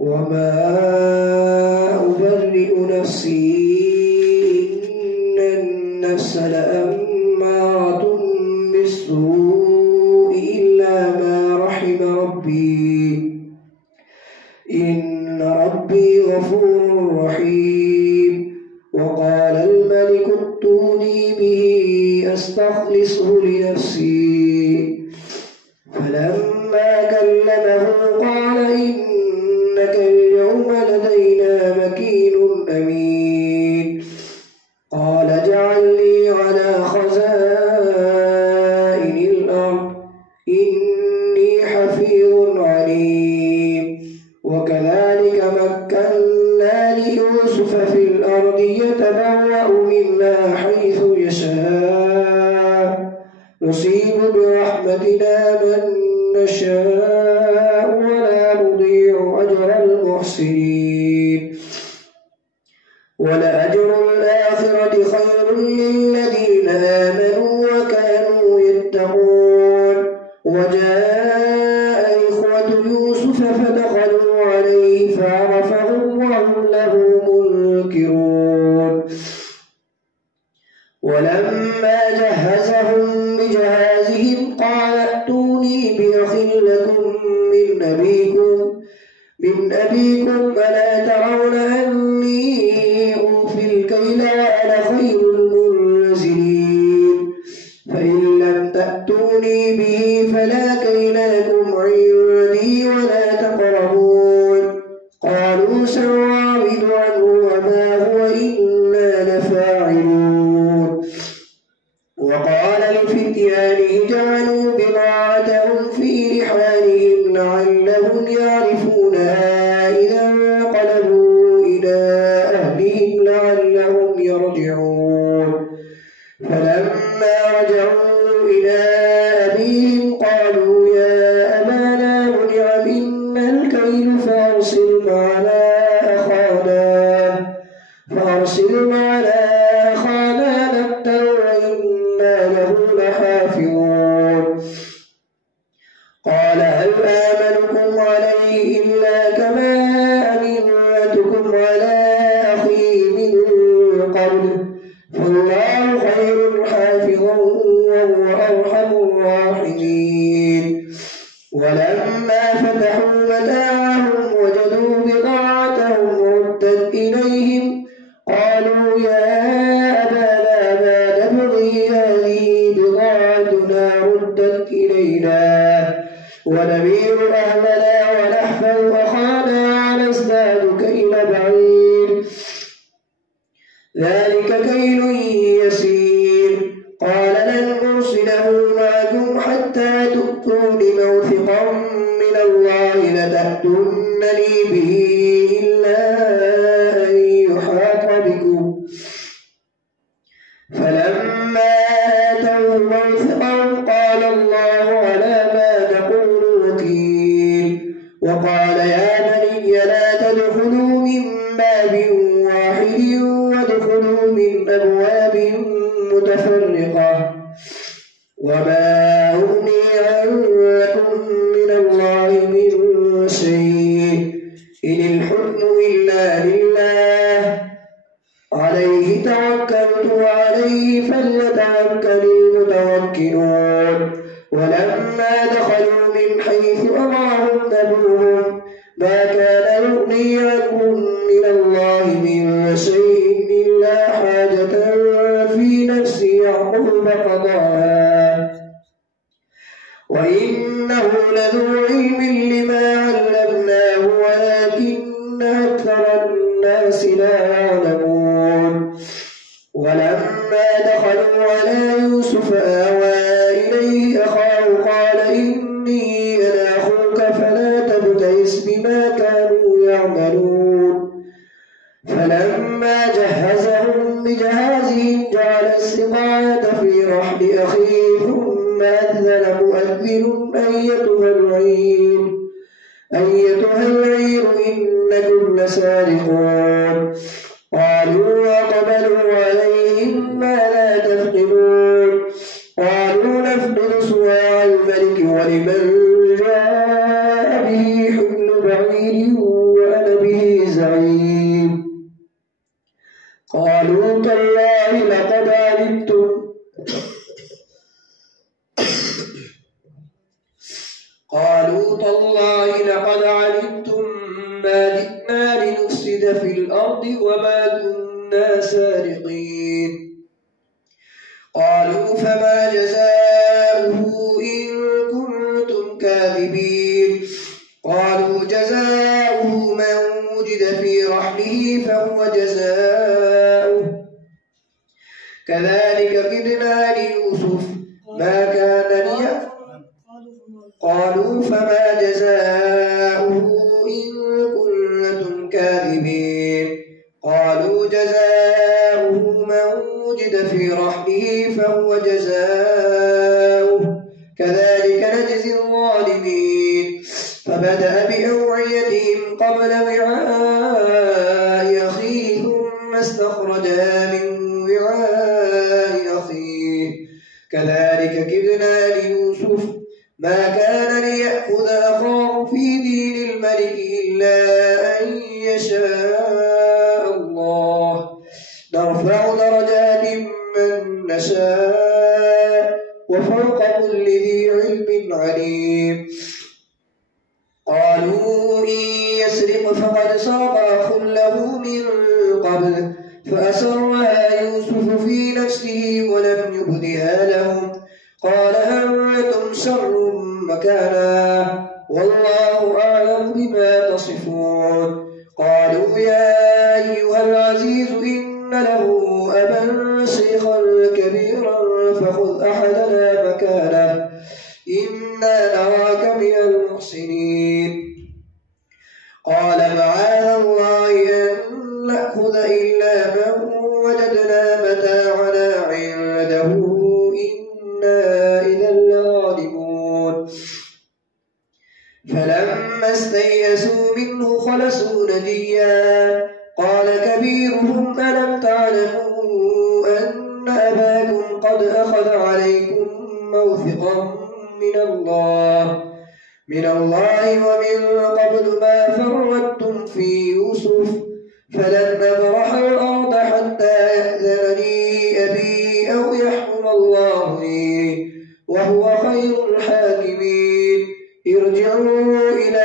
وما أبرئ نفسي إن النفس لأمارة بالسوء إلا ما رحم ربي إن ربي غفور رحيم. وقال الملك ائتوني به أستخلصه لنفسي فلما كلمه قال إنك اليوم لدينا مكين أمين. قال اجعلني على خزائن الأرض إني حفيظ عليم. وكذلك مكنا ليوسف في الأرض يتبوأ منها حيث يشاء نصيب برحمتنا من نشاء ولا نضيع أجر المحسنين. ولأجر الآخرة خير للذين آمنوا وكانوا يتقون. وجاء إخوة يوسف فدخلوا عليه فعرفهم وهم له منكرون. ولما جهزهم بجهازهم قال ائتوني بأخ لكم من أبيكم ألا ترون أني أوفي الكيل وأنا خير المنزلين. فإن لم تأتوني به فلا كيل لكم عندي ولا تقربون. قالوا سنراود عنه وما هو إنا لفاعلون. وقال لفتيانه جعلوا بضاعتهم في رحالهم لعلهم يعرفونها إذا انقلبوا إلى أهلهم لعلهم يرجعون. فلما رجعوا إلى أبيهم قالوا يا أبانا منع منا الكيل فأرسل معنا أخانا نكتل وإنا له لحافظون. قال هل آمنكم عليه إلا كما أمنتكم على أخيه من قبل فالله خير حافظا وهو أرحم الراحمين. ولما فتحوا متاعهم وجدوا بضاعتهم ردت إليهم قالوا يا أبانا ما نبغي هذه بضاعتنا ردت إلينا ونمير أهلنا ونحفظ أخانا ونزداد كيل بعير ذلك كيل يسير. قال لن أرسله معكم حتى تؤتون موثقا من الله لتأتونني به إلا أن يحاط بكم. فلما آتوه موثقا قال الله على ما نقول وكيل. وقال يا بني لا تدخلوا من باب واحد وادخلوا من أبواب متفرقة وما أغني عنكم من الله من شيء إن الحكم إلا لله عليه توكلت وعليه فليتوكل المتوكلون. ولما دخلوا من حيث أمرهم أبوهم ما كان يغني عنهم من الله من شيء إلا حاجة في نفس يعقوب قضاها وإنه لذو علم لما علمناه ولكن أكثر الناس لا يعلمون. ولما دخلوا على يوسف آوى إليه أخاه قال إني أنا أخوك فلا تبتئس بما كانوا يعملون. فلما جهزهم بجهازهم جعل السقاية في رحل أخيه ثم أذن مؤذن أيتها العير إنكم لسارقون. قالوا وأقبلوا عليهم ماذا تفقدون. قالوا نفقد صواع الملك ولمن جاء به حمل بعير قالوا تالله لقد علمتم ما جئنا لنفسد في الأرض وما كنا سارقين. قالوا فما جزاؤه إن كنتم كاذبين. قالوا جزاؤه من وجد في رحله فهو جزاؤه كذلك كدنا ليوسف ما كان ليأخذ. قالوا فما جزاؤه إن كنتم كاذبين. قالوا جزاؤه من وجد في رحله فهو جزاؤه كذلك نجزي الظالمين. فبدأ بأوعيتهم قبل وعاء أخيه ثم استخرجها من وعاء أخيه كذلك كدنا ليوسف ما كان ليأخذ أخاه في دين الملك إلا أن يشاء الله نرفع درجات من نشاء وفوق كل ذي علم عليم. قالوا إن يسرق فقد سرق أخ له من قبل فأسرها يوسف في نفسه ولم يبدها لهم قال أنتم شر مكانا والله أعلم بما تصفون. قالوا يا أيها العزيز إن له أبا شيخا كبيرا فخذ أحدنا مكانه إنا نراك من المحسنين. قال معاذ الله أن نأخذ إلا من وجدنا متاعنا عنده إنا إذا لظالمون. فلما استيئسوا منه خلصوا نجيا قال كبيرهم ألم تعلموا أن أباكم قد أخذ عليكم موثقا من الله ومن قبل ما فرطتم في يوسف فلن أبرح الأرض حتى يأذن لي أبي أو يحكم الله لي وهو خير الحاكمين. ارجعوا إلى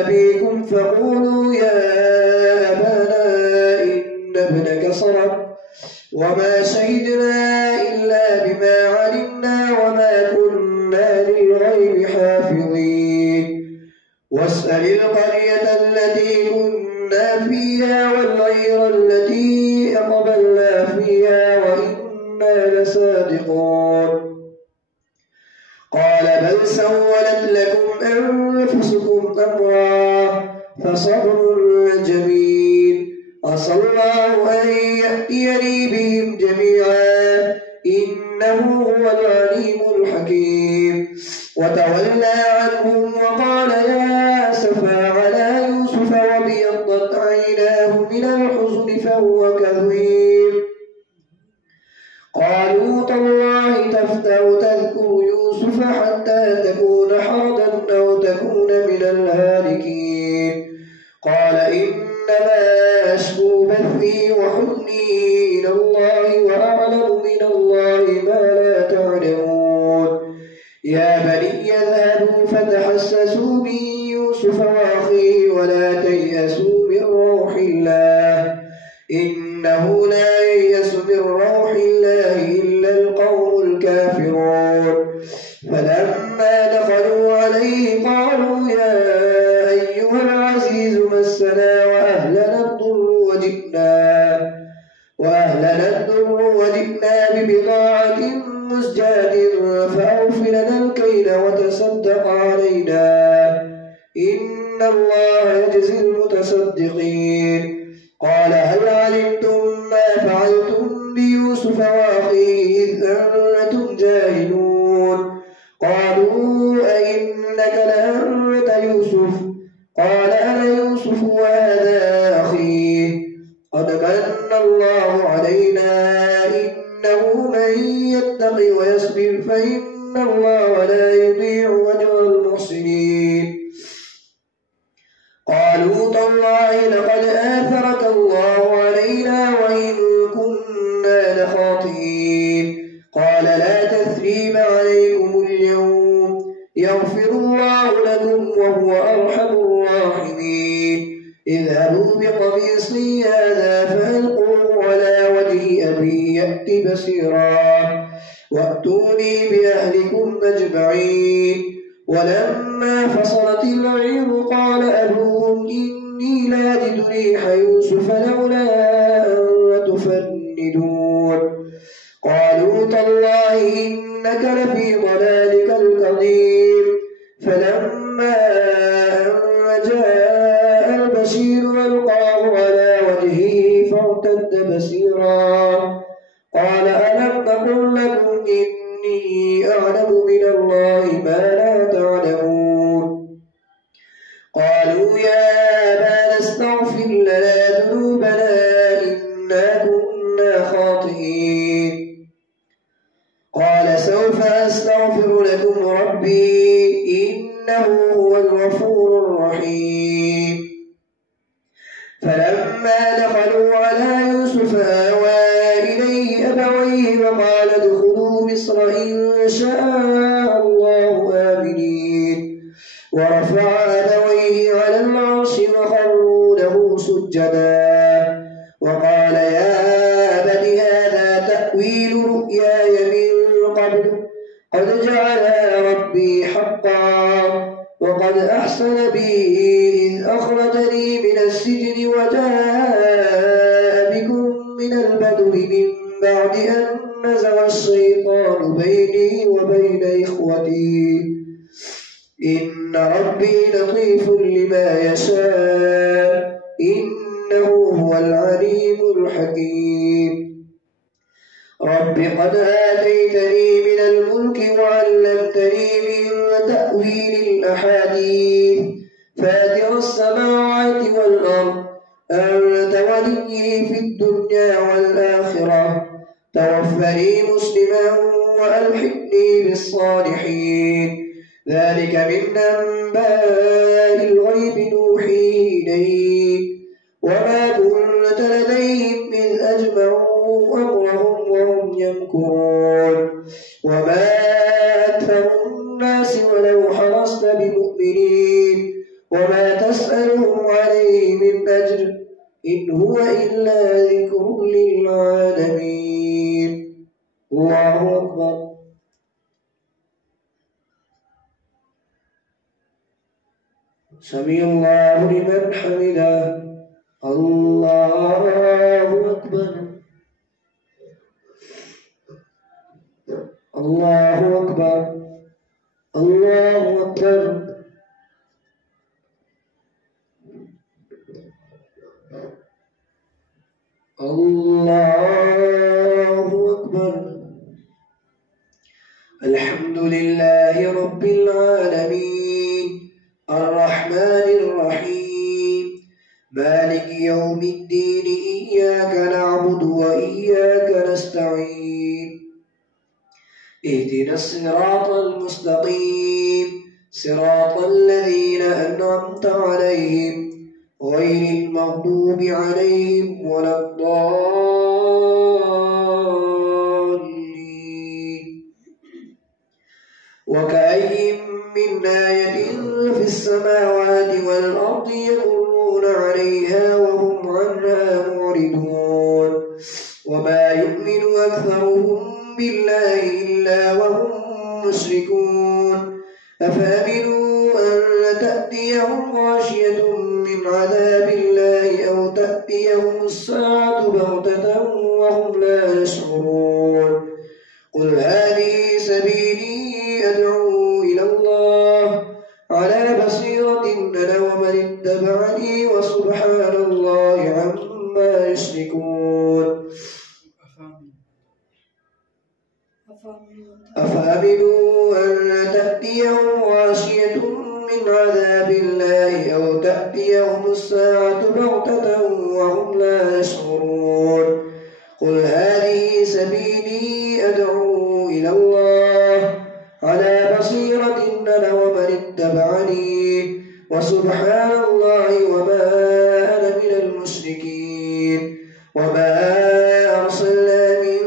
أبيكم فقولوا يا أبانا إن ابنك سرق وما شهدنا إلا بما علمنا وما كنا للغيب حافظين. واسأل القرية التي كنا فيها والعير التي أقبلنا فيها وإنا لصادقون. قال بل سولت لكم أنفسكم أمرا فصبر جميل عسى الله أن يأتيني بهم جميعا إنه هو العليم الحكيم. وتولى عنهم وقال يا أسفا على يوسف وابيضت عيناه من الحزن فهو كظيم. قالوا تالله تفتأ تذكر يوسف حتى تكون حرضا أو تكون من الهالكين. قال إنما أشكو بثي وحزني إلى الله وأعلم من الله ما لا تعلمون. يا بني اذهبوا فتحسسوا من يوسف وأخيه ولا تيأسوا من روح الله إنه لا ييأس من روح الله إلا القوم الكافرون. فلما دخلوا عليه قالوا يا أيها العزيز مسنا وأهلنا الضر وجئنا ببضاعة مزجاة فأوف لنا الكيل وتصدق علينا إن الله يجزي المتصدقين. قال هل علمتم ما فعلتم بيوسف وأخيه إذ أنتم جاهلون. قالوا أئنك لأنت يوسف قال أنا يوسف وهذا أخي قد من الله علينا إنه من يتق ويصبر فإن الله لا يضيع أجر المحسنين. قالوا تالله لقد آثرك الله علينا وإن كنا خاطئين. قال لا تثريب عليكم اليوم يغفر الله لكم وهو أرحم الراحمين. اذهبوا بقميصي هذا فألقوه على وجه أبي يأت بصيرا وأتوني بأهلكم أجمعين. ولما فصلت العير قال أبوهم إني لاجد ريح يوسف لولا أن تفندون. قالوا تالله إنك لفي ضلالك القديم. فلما أن جاء البشير ألقاه على وجهه فارتد بصيرا قال ألم أقل لكم إني أعلم من الله ما لا تعلمون. قالوا يا أبانا استغفر لنا ذنوبنا إنا كنا خاطئين. قال سوف أستغفر لكم ربي إنه هو الغفور الرحيم. فلما دخلوا على يوسف آوى إليه أبويه وقال ادخلوا مصر إن شاء الله آمنين. ورفع أبويه على العرش وخروا له سجدا وقال يا أبت هذا تأويل رؤياي من قبل قد جعلها ربي حقا وقد أحسن بي إذ أخرجني من السجن وجاء بكم من البدو من بعد أن نزغ الشيطان بيني وبين إخوتي إن ربي لطيف لما يشاء إنه هو العليم الحكيم. رب قد آتيتني من الملك وعلمتني من تأويل الأحاديث فاتر السماوات والأرض أنت وليي في الدنيا والآخرة توفني مسلما وألحقني بالصالحين. ذلك من أنباء الغيب نوحيه إليك وما كنت لديهم إذ أجمعوا أمرهم وهم يمكرون. وما أكثر الناس ولو حرصت بمؤمنين وما تسألهم عليه من أجر إن هو إلا ذكر للعالمين. الله أكبر. سمع الله لمن حمده. الله أكبر. الله أكبر. الله أكبر. الله أكبر. الحمد لله رب العالمين الرحمن الرحيم مالك يوم الدين إياك نعبد وإياك نستعين. اهدنا الصراط المستقيم صراط الذين أنعمت عليهم غير المغضوب عليهم ولا الضالين. وكأين من آية في السماوات والأرض يمرون عليها وهم عنها معرضون. وما يؤمن أكثرهم بالله إلا وهم مشركون. أفأمنوا أن تأتيهم غاشية من عذاب الله أو تأتيهم الساعة بغتة وهم لا يشعرون. قل هذه سبيلي أدعو إلى الله على بصيرة أنا ومن اتبعني وسبحان الله عما يشركون. أفأمنوا أن تأتيهم غاشية من عذاب الله أو تأتيهم الساعة بغتة وهم لا يشعرون. قل هذه سبيلي أدعو إلى الله على بصيرة أنا ومن اتبعني وسبحان الله وما أنا من المشركين. وما أرسلنا من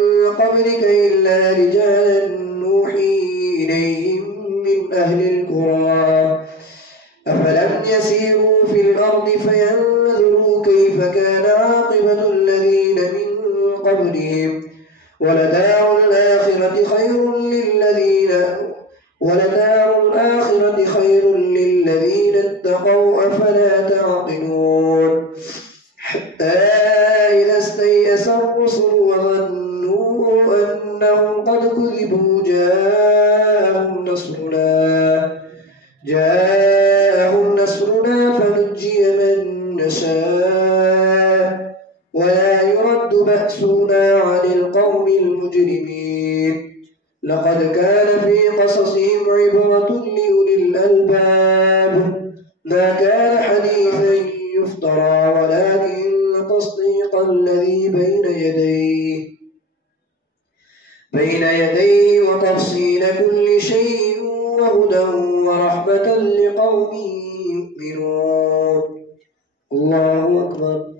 في الأرض فينظروا كيف كان عاقبة الذين من قبلهم ولدار الآخرة خير للذين اتقوا أفلا تعقلون حتى إذا استيأس الرسل وظنوا أنهم قد كذبوا جاءهم نصرنا فنجي من نشاء ولا يرد بأسنا عن القوم المجرمين لقد كان في قصصهم عبرة لأولي الألباب ما كان حديثا يفترى ولكن تصديق الذي بين يديه وتفصيل كل شيء وهدى ورحمة لقوم يؤمنون الله أكبر.